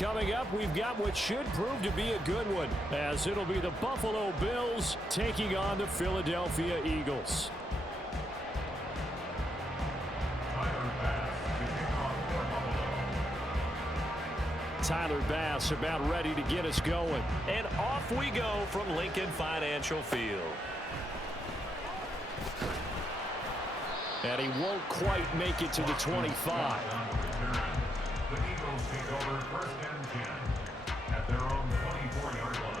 coming up, we've got what should prove to be a good one, as it'll be the Buffalo Bills taking on the Philadelphia Eagles. Tyler Bass about ready to get us going. And off we go from Lincoln Financial Field. And he won't quite make it to the 25. The Eagles take over 1st and 10 at their own 24-yard line.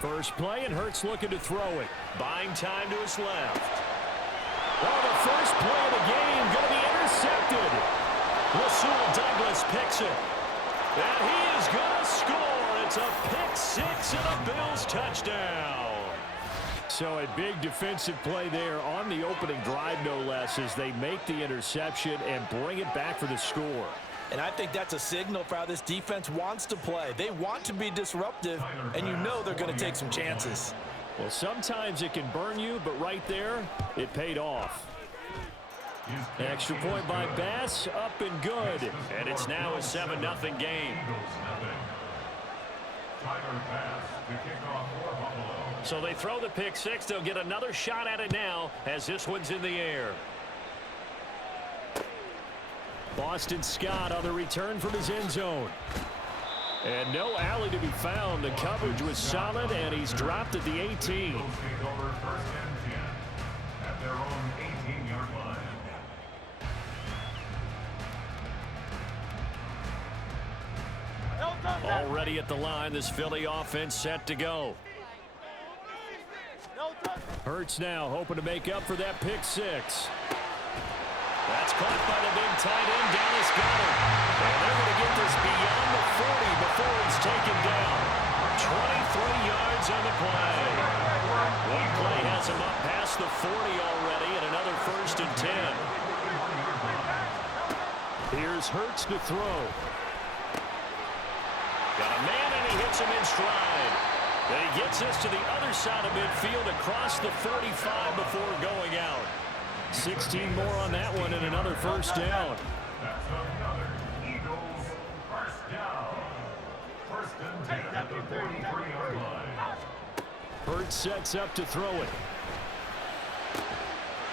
First play, and Hurts looking to throw it. Buying time to his left. Oh, the first play of the game going to be intercepted. Rasul Douglas picks it. And he is going to score. It's a pick six and a Bills touchdown. So a big defensive play there on the opening drive, no less, as they make the interception and bring it back for the score. And I think that's a signal for how this defense wants to play. They want to be disruptive, and you know they're going to take some chances. Well, sometimes it can burn you, but right there, it paid off. Extra point by Bass, up and good. And it's now a 7-0 game. So they throw the pick six. They'll get another shot at it now as this one's in the air. Boston Scott on the return from his end zone. And no alley to be found. The coverage was solid, and he's dropped at the 18. Already at the line, this Philly offense set to go. Hurts now hoping to make up for that pick six. That's caught by the big tight end, Dallas Goedert. And they're going to get this beyond the 40 before he's taken down. 23 yards on the play. One play has him up past the 40 already, and another 1st and 10. Here's Hurts to throw. Got a man, and he hits him in stride. Then he gets us to the other side of midfield across the 45 before going out. 16 more on that one, and another 1st down. That's another Eagles first down. 1st and 10 at the 43-yard line. Hurts sets up to throw it.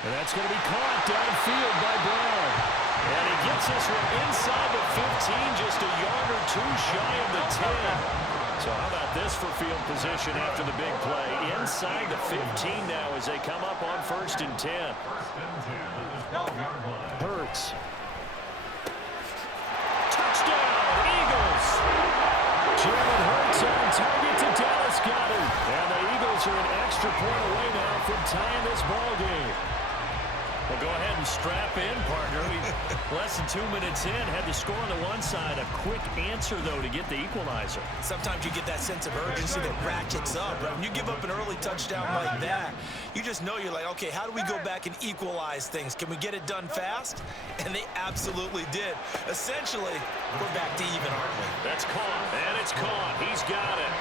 And that's going to be caught downfield by Brown. And he gets this one inside the 15, just a yard or two shy of the 10. So how about this for field position after the big play? Inside the 15 now as they come up on 1st and 10. Hurts. Touchdown, Eagles! Jalen Hurts on target to Dallas Goedert. And the Eagles are an extra point away now from tying this ball game. Well, go ahead and strap in, partner. Less than 2 minutes in, had the score on the one side. A quick answer, though, to get the equalizer. Sometimes you get that sense of urgency that ratchets up. Right? When you give up an early touchdown like that, you just know you're like, okay, how do we go back and equalize things? Can we get it done fast? And they absolutely did. Essentially, we're back to even, aren't we? That's caught, and it's caught. He's got it.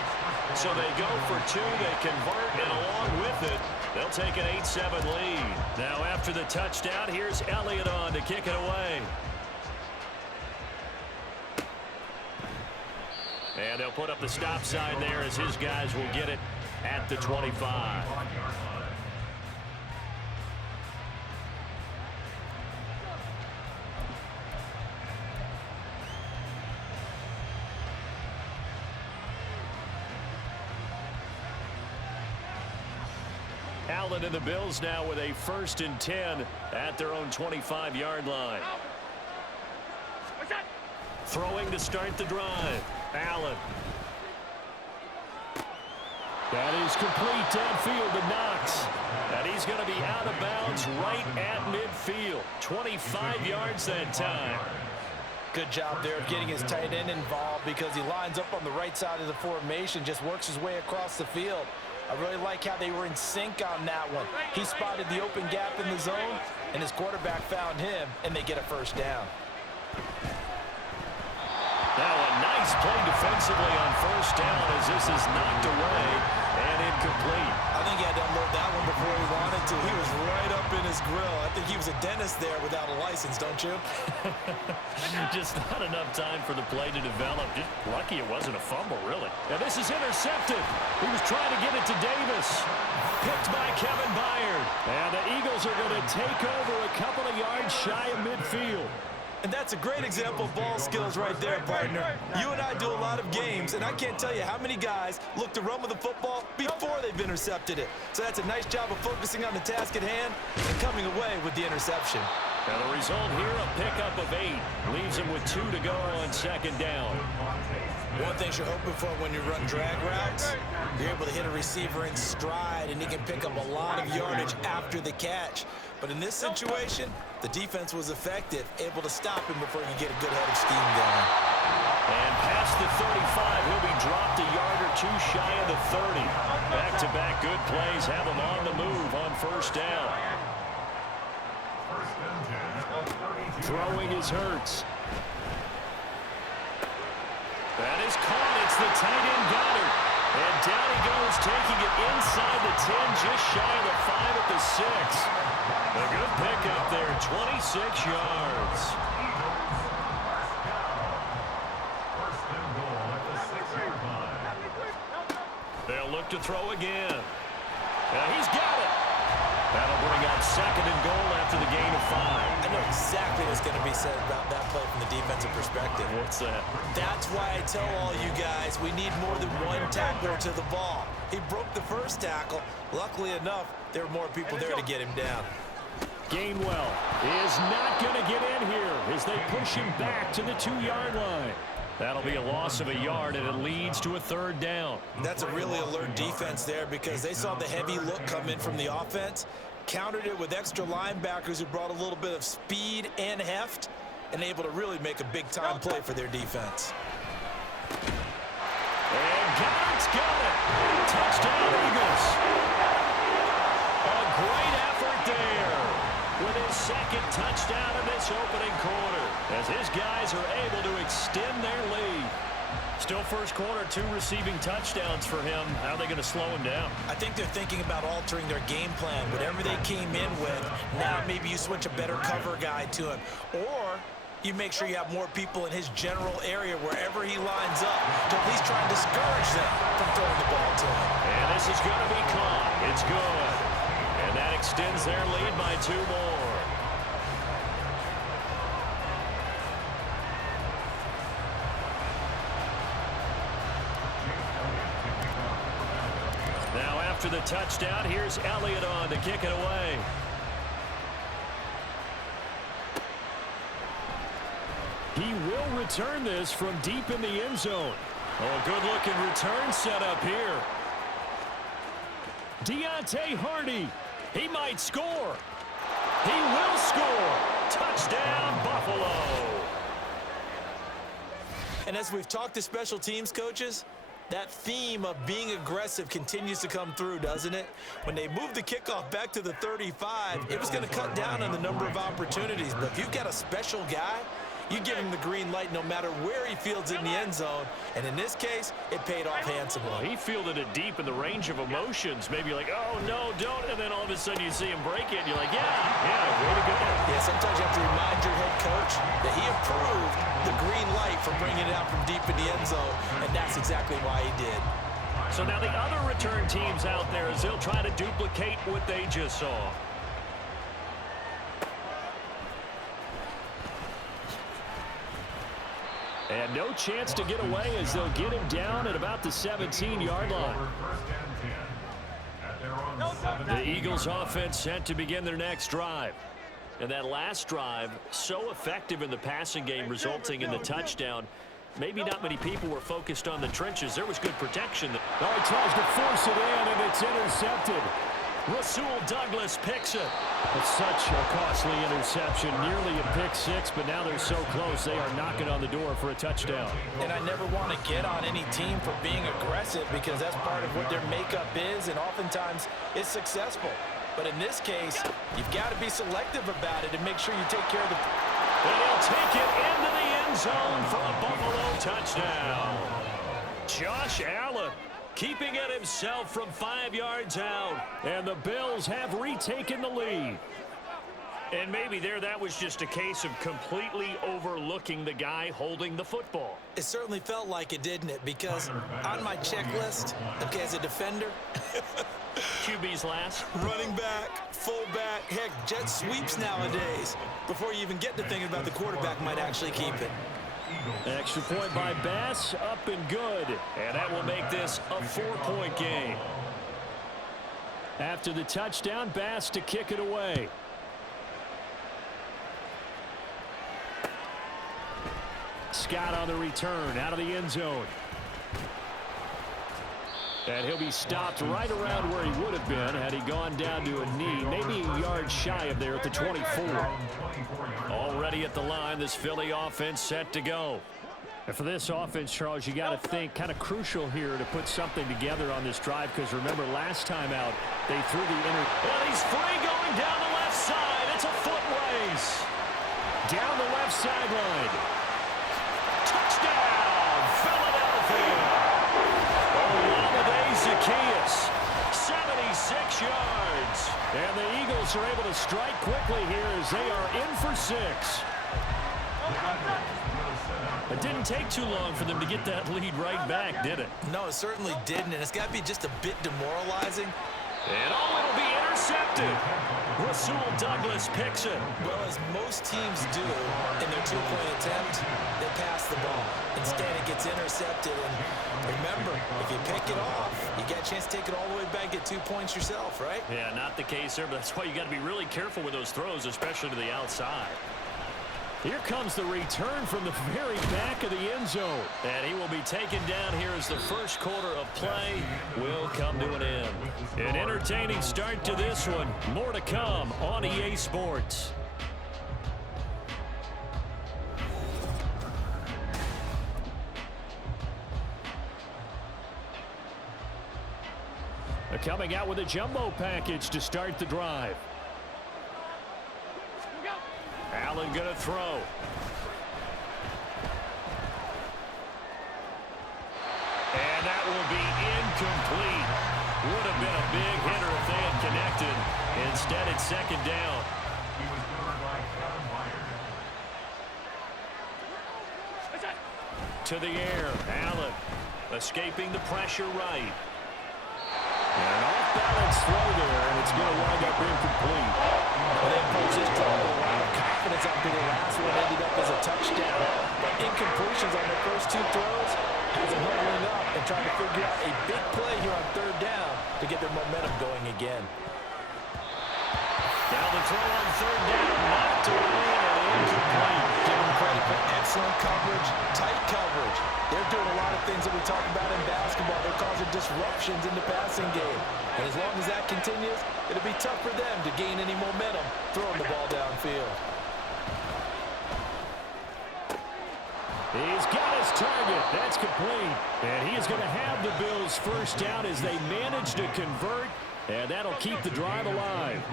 So they go for two, they convert, and along with it, they'll take an 8-7 lead. Now after the touchdown, here's Elliott on to kick it away. And they'll put up the stop sign there as his guys will get it at the 25. Allen and the Bills now with a 1st and 10 at their own 25-yard line. Throwing to start the drive. Allen. That is complete downfield to Knox. And he's going to be out of bounds right at midfield. 25 yards that time. Good job there of getting his tight end involved because he lines up on the right side of the formation, just works his way across the field. I really like how they were in sync on that one. He spotted the open gap in the zone, and his quarterback found him, and they get a 1st down. Now a nice play defensively on first down as this is knocked away and incomplete. I think he had to unload that one before he wanted to. He was right up in his grill. I think he was a dentist there without a license, don't you? Just not enough time for the play to develop. Just lucky it wasn't a fumble, really. And this is intercepted. He was trying to get it to Davis. Picked by Kevin Byard. And the Eagles are going to take over a couple of yards shy of midfield. And that's a great example of ball skills right there, partner. You and I do a lot of games, and I can't tell you how many guys look to run with the football before they've intercepted it. So that's a nice job of focusing on the task at hand and coming away with the interception. And the result here, a pickup of 8. Leaves him with 2 to go on second down. One thing you're hoping for when you run drag routes, you're able to hit a receiver in stride, and he can pick up a lot of yardage after the catch. But in this situation, the defense was effective, able to stop him before you get a good head of steam going. And past the 35, he'll be dropped a yard or 2 shy of the 30. Back-to-back good plays have him on the move on first down. Throwing is Hurts. That is caught. It's the tight end Goddard. And down he goes, taking it inside the 10, just shy of the 5 at the 6. A good pickup there, 26 yards. They'll look to throw again. He's got it. That'll bring up second and goal after the gain of 5. I know exactly what's going to be said about that play from the defensive perspective. What's that? That's why I tell all you guys we need more than one tackler to the ball. He broke the first tackle. Luckily enough, there were more people there to get him down. Gainwell is not going to get in here as they push him back to the 2-yard line. That'll be a loss of a yard, and it leads to a third down. That's a really alert defense there because they saw the heavy look come in from the offense, countered it with extra linebackers who brought a little bit of speed and heft, and able to really make a big-time play for their defense. And Goddard's got it. Touchdown, Eagles. A great effort there with his second touchdown in this opening quarter as his guys are able to extend their lead. Still first quarter, 2 receiving touchdowns for him. How are they going to slow him down? I think they're thinking about altering their game plan. Whatever they came in with, now maybe you switch a better cover guy to him. Or you make sure you have more people in his general area wherever he lines up to at least try and discourage them from throwing the ball to him. And this is going to be caught. It's good. And that extends their lead by 2 more. Now after the touchdown, here's Elliott on to kick it away. He will return this from deep in the end zone. Oh, good-looking return set up here. Deontay Hardy. He might score. He will score. Touchdown, Buffalo. And as we've talked to special teams coaches, that theme of being aggressive continues to come through, doesn't it? When they moved the kickoff back to the 35, it was going to cut down on the number of opportunities. But if you've got a special guy, you give him the green light no matter where he fields it in the end zone. And in this case, it paid off handsomely. Well, he fielded it deep in the range of emotions. Maybe like, oh, no, don't. And then all of a sudden you see him break it. And you're like, yeah, way to go. Yeah, sometimes you have to remind your head coach that he approved the green light for bringing it out from deep in the end zone. And that's exactly why he did. So now the other return teams out there as they'll try to duplicate what they just saw. And no chance to get away as they'll get him down at about the 17-yard line. The Eagles offense set to begin their next drive. And that last drive, so effective in the passing game, resulting in the touchdown. Maybe not many people were focused on the trenches. There was good protection. Oh, he tries to force it in, and it's intercepted. Rasul Douglas picks it. It's such a costly interception, nearly a pick 6, but now they're so close they are knocking on the door for a touchdown. And I never want to get on any team for being aggressive because that's part of what their makeup is, and oftentimes it's successful. But in this case, you've got to be selective about it and make sure you take care of the... And he'll take it into the end end zone for a Buffalo touchdown. Josh Allen keeping it himself from 5 yards out. And the Bills have retaken the lead. And maybe that was just a case of completely overlooking the guy holding the football. It certainly felt like it, didn't it? Because on my checklist, okay, as a defender, QB's last. running back, fullback, heck, jet sweeps nowadays. Before you even get to thinking about the quarterback might actually keep it. Extra point by Bass, up and good. And that will make this a 4-point game. After the touchdown, Bass to kick it away. Scott on the return, out of the end zone. And he'll be stopped right around where he would have been had he gone down to a knee, maybe a yard shy of there at the 24. Already at the line, this Philly offense set to go. And for this offense, Charles, you got to think kind of crucial here to put something together on this drive, because remember last time out, they threw the Well, he's free going down the left side. It's a foot race. Down the left sideline. Touchdown, Philadelphia. Olamide Zaccheaus, 76 yards. And the Eagles are able to strike quickly here as they are in for 6. It didn't take too long for them to get that lead right back, did it? No, it certainly didn't, and it's got to be just a bit demoralizing. And it'll be intercepted. Rasul Douglas picks it. Well, as most teams do in their two-point attempt, they pass the ball. Instead, it gets intercepted. And remember, if you pick it off, you get a chance to take it all the way back, get 2 points yourself, right? Yeah, not the case there, but that's why you got to be really careful with those throws, especially to the outside. Here comes the return from the very back of the end zone. And he will be taken down here as the first quarter of play will come to an end. An entertaining start to this one. More to come on EA Sports. Coming out with a jumbo package to start the drive. Allen going to throw. And that will be incomplete. Would have been a big hitter if they had connected. Instead, it's second down. To the air, Allen escaping the pressure right. And an off-balance throw there, and it's going to wind up incomplete. They approach this drive with a lot of confidence after the last one ended up as a touchdown. But incompletions on their first 2 throws has them huddling up and trying to figure out a big play here on 3rd down to get their momentum going again. Now the throw on 3rd down, knocked away and incomplete. Give them credit for excellent coverage, tight coverage. They're doing a lot of things that we talk about in basketball. They're causing disruptions in the passing game. And as long as that continues, it'll be tough for them to gain any momentum throwing the ball downfield. He's got his target. That's complete. And he is going to have the Bills first down as they manage to convert. And that'll keep the drive alive.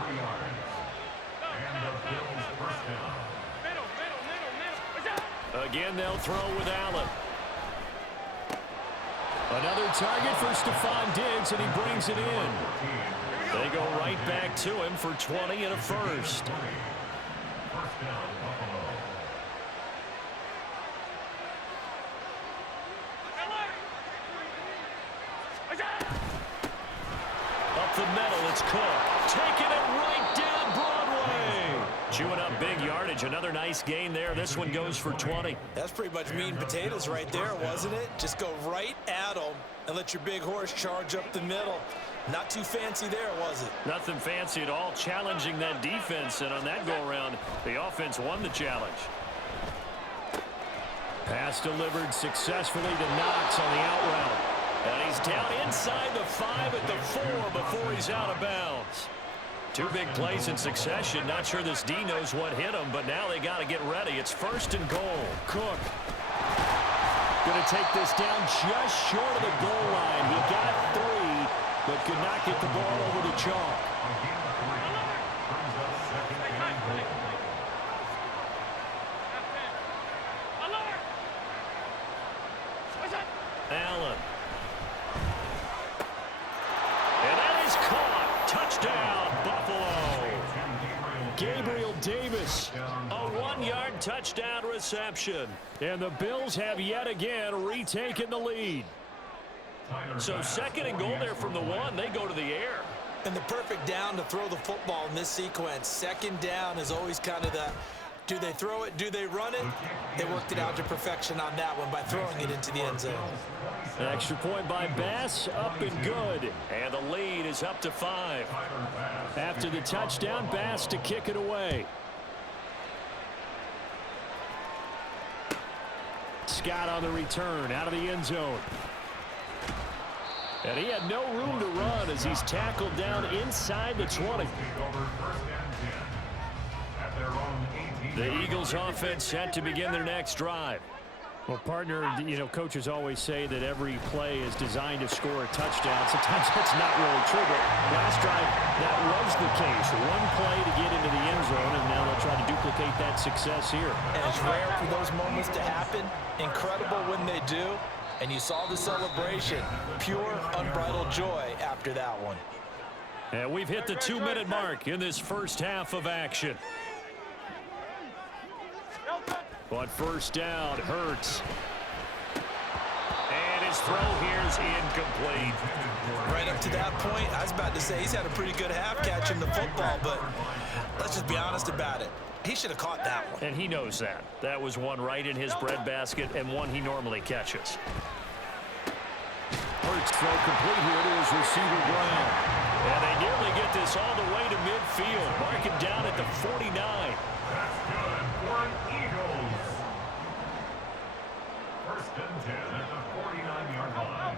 Again, they'll throw with Allen. Another target for Stephon Diggs, and he brings it in. They go right back to him for 20 and a first. Up the middle, it's Cook. Taking it right down Broadway. Chewing up big yardage. Another nice gain there. This one goes for 20. That's pretty much meat and potatoes right there, wasn't it? Just go right at them and let your big horse charge up the middle. Not too fancy there, was it? Nothing fancy at all. Challenging that defense, and on that go-around, the offense won the challenge. Pass delivered successfully to Knox on the out route. And he's down inside the 5 at the 4 before he's out of bounds. 2 big plays in succession. Not sure this D knows what hit him, but now they got to get ready. It's 1st and goal. Cook going to take this down just short of the goal line. He got 3, but could not get the ball over the chalk. Gabriel Davis. A 1-yard touchdown reception. And the Bills have yet again retaken the lead. So second and goal there from the 1. They go to the air. And the perfect down to throw the football in this sequence. Second down is always kind of the, do they throw it, do they run it? They worked it out to perfection on that one by throwing it into the end zone. An extra point by Bass, up and good. And the lead is up to 5. After the touchdown, Bass to kick it away. Scott on the return, out of the end zone. And he had no room to run as he's tackled down inside the 20. The Eagles offense set to begin their next drive. Well, partner, you know, coaches always say that every play is designed to score a touchdown. Sometimes that's not really true, but last drive, that was the case. One play to get into the end zone, and now they'll try to duplicate that success here. And it's rare for those moments to happen. Incredible when they do. And you saw the celebration. Pure, unbridled joy after that one. And we've hit the 2-minute mark in this first half of action. On first down, Hurts. And his throw here is incomplete. Right up to that point, I was about to say he's had a pretty good half catching the football, but let's just be honest about it. He should have caught that one. And he knows that. That was one right in his breadbasket and one he normally catches. Hurts throw complete here to his receiver Brown. And they nearly get this all the way to midfield. Mark him down at the 49. That's good for an Eagles. First and 10 at the 49-yard line.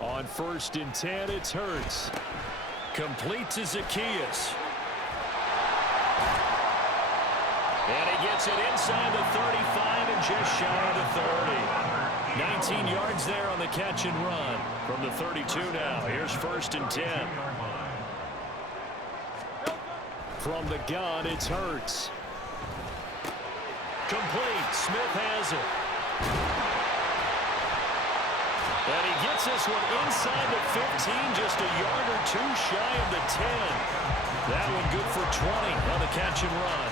On first and 10, it's Hurts. Complete to Zacchaeus. And he gets it inside the 35 and just shy of the 30. 19 yards there on the catch and run. From the 32 now, here's first and 10. From the gun, it's Hurts. Complete. Smith has it. And he gets this one inside the 15, just a yard or two shy of the 10. That one good for 20 on the catch and run.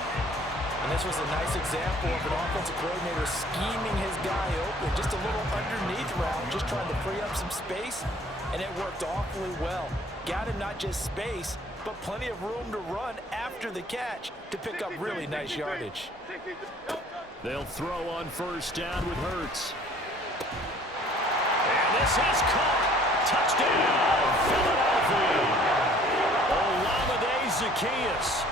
And this was a nice example of an offensive coordinator scheming his guy open. Just a little underneath route, just trying to free up some space, and it worked awfully well. Got him not just space, but plenty of room to run after the catch to pick up really nice yardage. They'll throw on first down with Hurts. And this is caught. Touchdown, Philadelphia. Olamide Zacchaeus.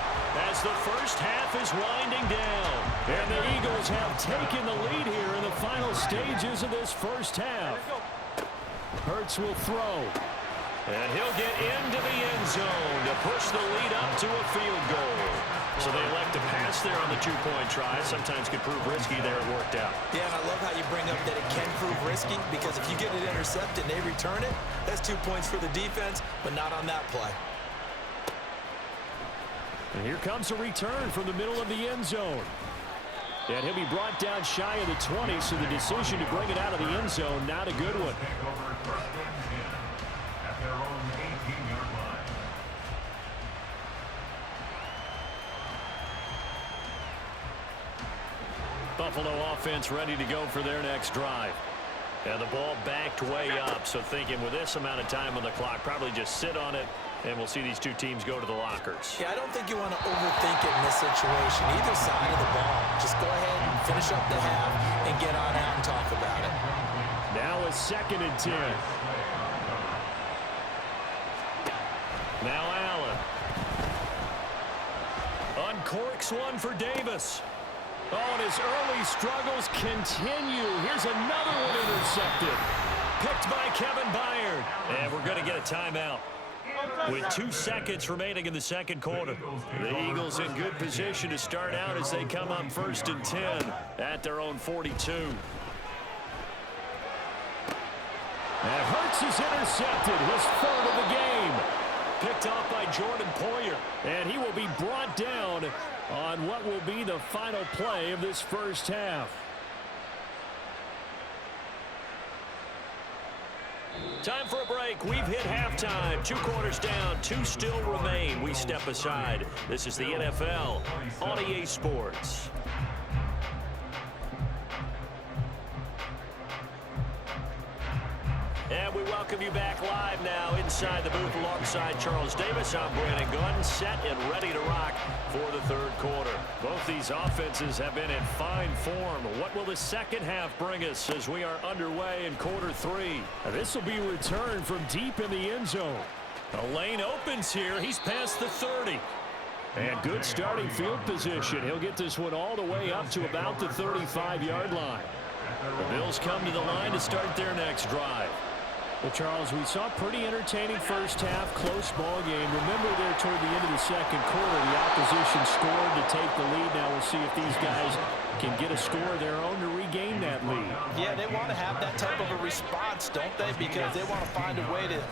As the first half is winding down. And the Eagles have taken the lead here in the final stages of this first half. Hurts will throw. And he'll get into the end zone to push the lead up to a field goal. So they elect to pass there on the two-point try. Sometimes could prove risky there. It worked out. Yeah, and I love how you bring up that it can prove risky, because if you get it intercepted and they return it, that's 2 points for the defense, but not on that play. And here comes a return from the middle of the end zone. And he'll be brought down shy of the 20, so the decision to bring it out of the end zone, not a good one. At their own 18-yard line. Buffalo offense ready to go for their next drive. And the ball backed way up, so thinking with this amount of time on the clock, probably just sit on it, and we'll see these two teams go to the lockers. Yeah, I don't think you want to overthink it in this situation. Either side of the ball. Just go ahead and finish up the half and get on out and talk about it. Now a second and 10. Now Allen. Uncorks one for Davis. Oh, and his early struggles continue. Here's another one intercepted. Picked by Kevin Byard. And we're going to get a timeout. With 2 seconds remaining in the second quarter. The Eagles in good position to start out as they come up first and 10 at their own 42. And Hurts is intercepted, his third of the game. Picked off by Jordan Poyer. And he will be brought down on what will be the final play of this first half. Time for a break. We've hit halftime. 2 quarters down. 2 still remain. We step aside. This is the NFL on EA Sports. And we welcome you back live now inside the booth alongside Charles Davis. I'm Brandon Gunn, set and ready to rock for the third quarter. Both these offenses have been in fine form. What will the second half bring us as we are underway in quarter 3? This will be returned from deep in the end zone. A lane opens here. He's past the 30. And good starting field position. He'll get this one all the way up to about the 35-yard line. The Bills come to the line to start their next drive. Well, Charles, we saw a pretty entertaining first half, close ball game. Remember there toward the end of the second quarter, the opposition scored to take the lead. Now we'll see if these guys can get a score of their own to regain that lead. Yeah, they want to have that type of a response, don't they? Because they want to find a way to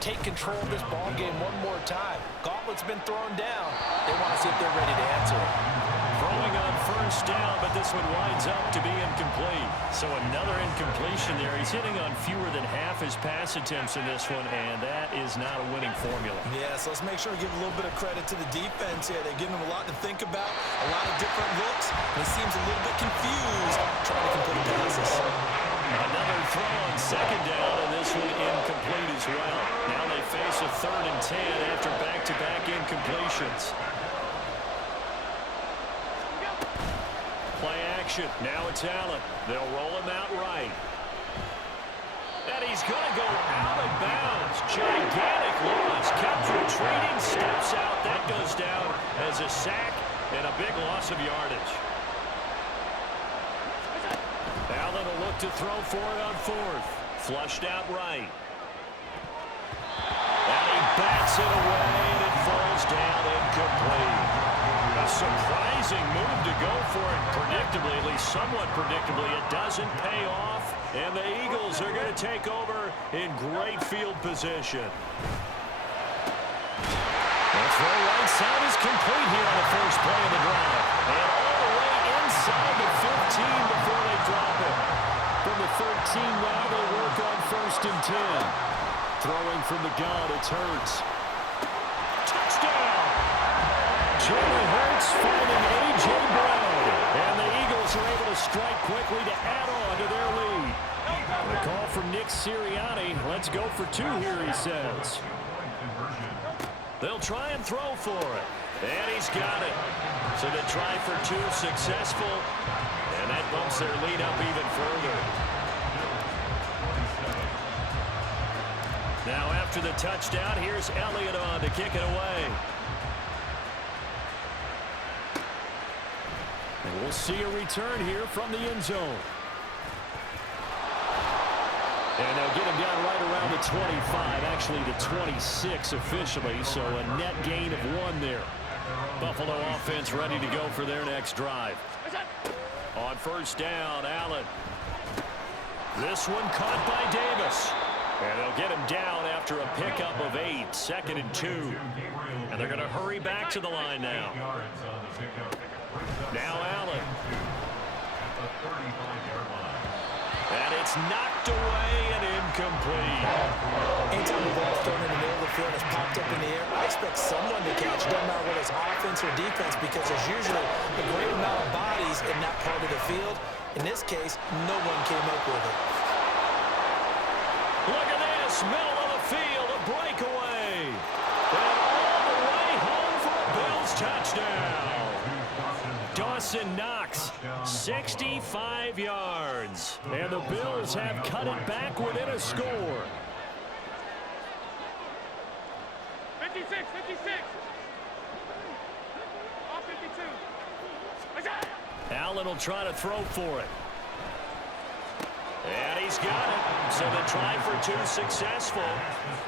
take control of this ball game one more time. Gauntlet's been thrown down. They want to see if they're ready to answer it. Throwing on first down, but this one winds up to be incomplete. So another incompletion there. He's hitting on fewer than half his pass attempts in this one, and that is not a winning formula. Yeah, so let's make sure we give a little bit of credit to the defense here. They're giving him a lot to think about, a lot of different looks, and he seems a little bit confused trying to complete passes. Another throw on second down, and this one incomplete as well. Now they face a 3rd and 10 after back-to-back incompletions. Play action. Now it's Allen. They'll roll him out right. And he's going to go out of bounds. Gigantic loss. Kept retreating. Steps out. That goes down as a sack and a big loss of yardage. Allen will look to throw for it on 4th. Flushed out right. And he bats it away, and it falls down incomplete. A surprising move to go for it predictably, at least somewhat predictably. It doesn't pay off, and the Eagles are going to take over in great field position. The throw right side is complete here on the first play of the drive. And all the way inside the 15 before they drop it. From the 13 now, they work on 1st and 10. Throwing from the gun, it's Hurts. Touchdown! Jalen Hurts finding A.J. Brown. And the Eagles are able to strike quickly to add on to their lead. The call from Nick Sirianni. Let's go for 2 here, he says. They'll try and throw for it. And he's got it. So they try for 2, successful. And that bumps their lead up even further. Now after the touchdown, here's Elliott on to kick it away. And we'll see a return here from the end zone. And they'll get him down right around the 25, actually the 26 officially, so a net gain of 1 there. Buffalo offense ready to go for their next drive. On first down, Allen. This one caught by Davis. And they'll get him down after a pickup of 8, 2nd and 2. And they're going to hurry back to the line now. Now Allen. And it's knocked away and incomplete. Anytime the ball's thrown in the middle of the field, it's popped up in the air, I expect someone to catch. Doesn't matter whether it's offense or defense, because there's usually a great amount of bodies in that part of the field. In this case, no one came up with it. Look at this, middle of the field, a breakaway. And all the way home for a Bills touchdown. Dawson Knox, 65 yards. And the Bills have cut it back within a score. 56, 56. All 52. Allen will try to throw for it. And he's got it. So the try for 2 successful.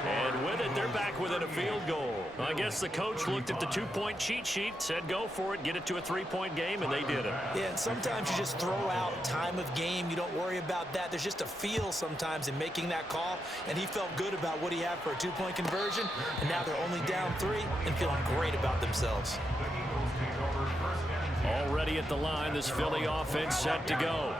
And with it, they're back within a field goal. I guess the coach looked at the 2-point cheat sheet, said go for it, get it to a 3-point game, and they did it. Yeah, and sometimes you just throw out time of game. You don't worry about that. There's just a feel sometimes in making that call, and he felt good about what he had for a 2-point conversion, and now they're only down 3 and feeling great about themselves. Already at the line, this Philly offense set to go.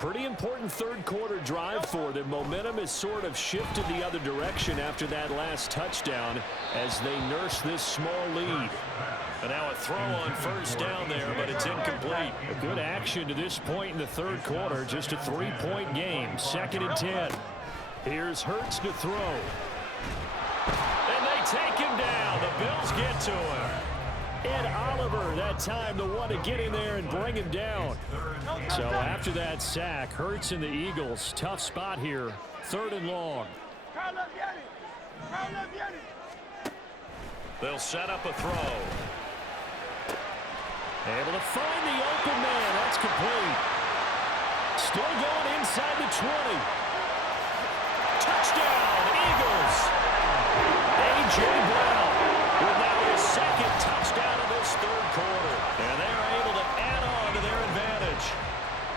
Pretty important third-quarter drive for them. Momentum has sort of shifted the other direction after that last touchdown as they nurse this small lead. And now a throw on first down there, but it's incomplete. A good action to this point in the third quarter. Just a 3-point game. 2nd and 10. Here's Hurts to throw. And they take him down. The Bills get to him. Ed Oliver, that time, the one to get in there and bring him down. So after that sack, Hurts and the Eagles, tough spot here. 3rd and long. They'll set up a throw. Able to find the open man. That's complete. Still going inside the 20. Touchdown, Eagles. A.J. Brown with now his 2nd touchdown of this third quarter. And they are able to add on to their advantage.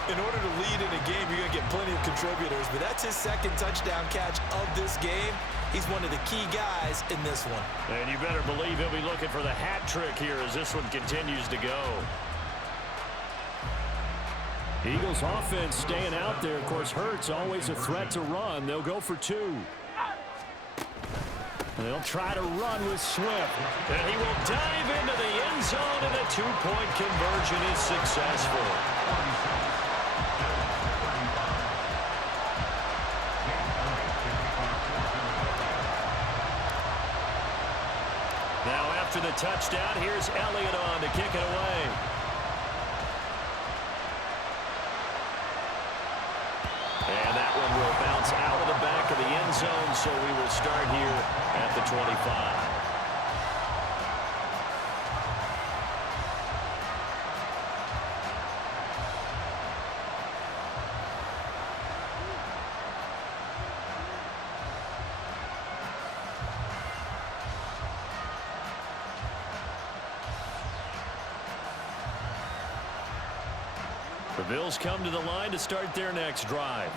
In order to lead in a game, you're going to get plenty of contributors, but that's his 2nd touchdown catch of this game. He's one of the key guys in this one. And you better believe he'll be looking for the hat trick here as this one continues to go. Eagles offense staying out there. Of course, Hurts always a threat to run. They'll go for 2. They'll try to run with Swift. And he will dive into the end zone, and the 2-point conversion is successful. Now after the touchdown, here's Elliott on to kick it away. And that one will bounce out of the back of the end zone, so we will start here at the 25. The Bills come to the line to start their next drive.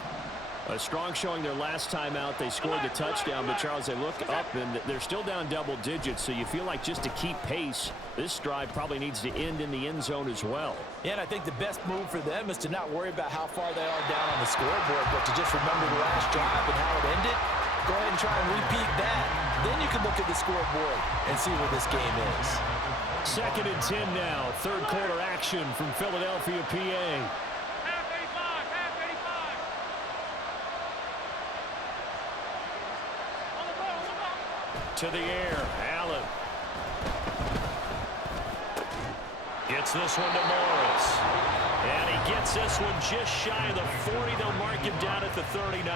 A strong showing their last time out. They scored the touchdown, but Charles, they look up and they're still down double digits, so you feel like just to keep pace, this drive probably needs to end in the end zone as well. Yeah, and I think the best move for them is to not worry about how far they are down on the scoreboard, but to just remember the last drive and how it ended. Go ahead and try and repeat that. Then you can look at the scoreboard and see where this game is. 2nd and 10 now. Third quarter action from Philadelphia, PA. Half 85, half 85. On the ball, on the ball. To the air, Allen. Gets this one to Morris. And he gets this one just shy of the 40. They'll mark him down at the 39.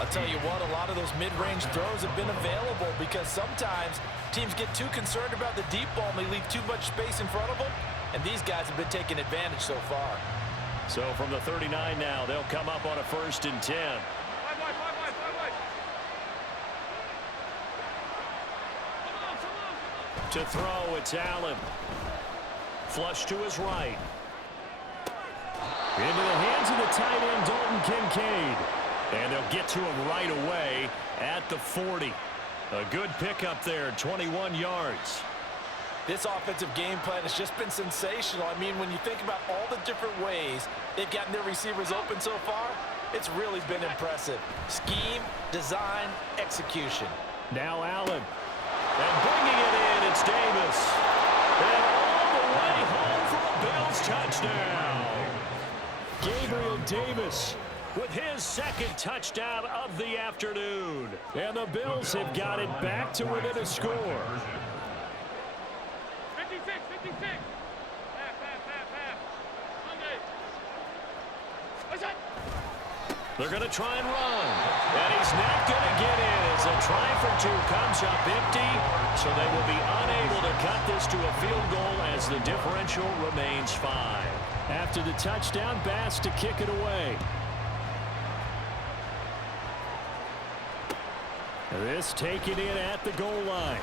I'll tell you what, a lot of those mid-range throws have been available because sometimes teams get too concerned about the deep ball and they leave too much space in front of them, and these guys have been taking advantage so far. So from the 39 now, they'll come up on a 1st and 10. Five wide. Come on. To throw, it's Allen. Flush to his right. Into the hands of the tight end, Dalton Kincaid. And they'll get to him right away at the 40. A good pickup there, 21 yards. This offensive game plan has just been sensational. I mean, when you think about all the different ways they've gotten their receivers open so far, it's really been impressive. Scheme, design, execution. Now Allen. And bringing it in, it's Davis. And all the way home for a Bills touchdown. Gabriel Davis with his 2nd touchdown of the afternoon. And the Bills have got it back to within a score. 56, 56. Half. Monday. What's that? They're going to try and run. And he's not going to get in as a try for 2 comes up empty. So they will be unable to cut this to a field goal as the differential remains 5. After the touchdown, Bass to kick it away. This taken in at the goal line.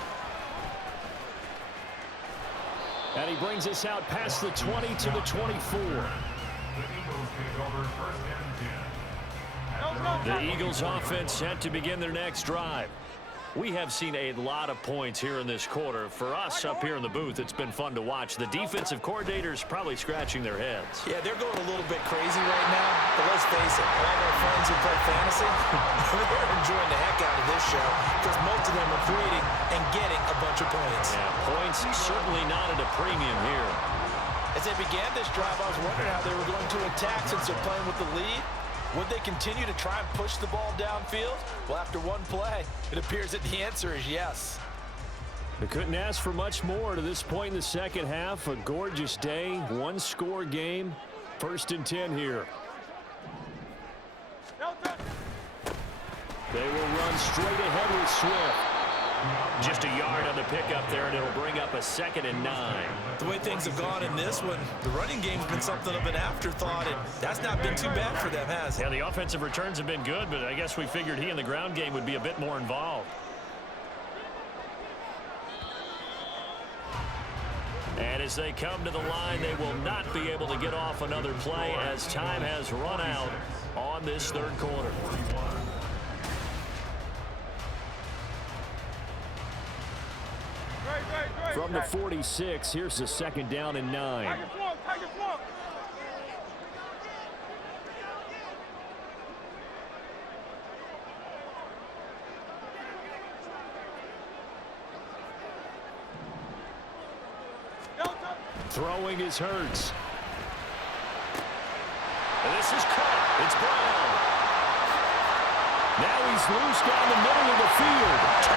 And he brings us out past the 20 to the 24. The Eagles take over 1st and 10. The Eagles offense set to begin their next drive. We have seen a lot of points here in this quarter. For us up here in the booth, it's been fun to watch. The defensive coordinators probably scratching their heads. Yeah, they're going a little bit crazy right now, but let's face it, all of our friends who play fantasy, they're enjoying the heck out of this show because most of them are creating and getting a bunch of points. Yeah, points certainly not at a premium here. As they began this drive, I was wondering how they were going to attack since they're playing with the lead. Would they continue to try and push the ball downfield? Well, after one play, it appears that the answer is yes. They couldn't ask for much more to this point in the second half. A gorgeous day, one-score game. 1st and 10 here. They will run straight ahead with Swift. Just a yard on the pickup there, and it'll bring up a 2nd and 9. The way things have gone in this one, the running game's been something of an afterthought, and that's not been too bad for them, has it? Yeah, the offensive returns have been good, but I guess we figured he in the ground game would be a bit more involved. And as they come to the line, they will not be able to get off another play as time has run out on this 3rd quarter. From the 46, here's the 2nd down and 9. Throwing is Hurts. And this is caught. It's Brown. Now he's loose down the middle of the field.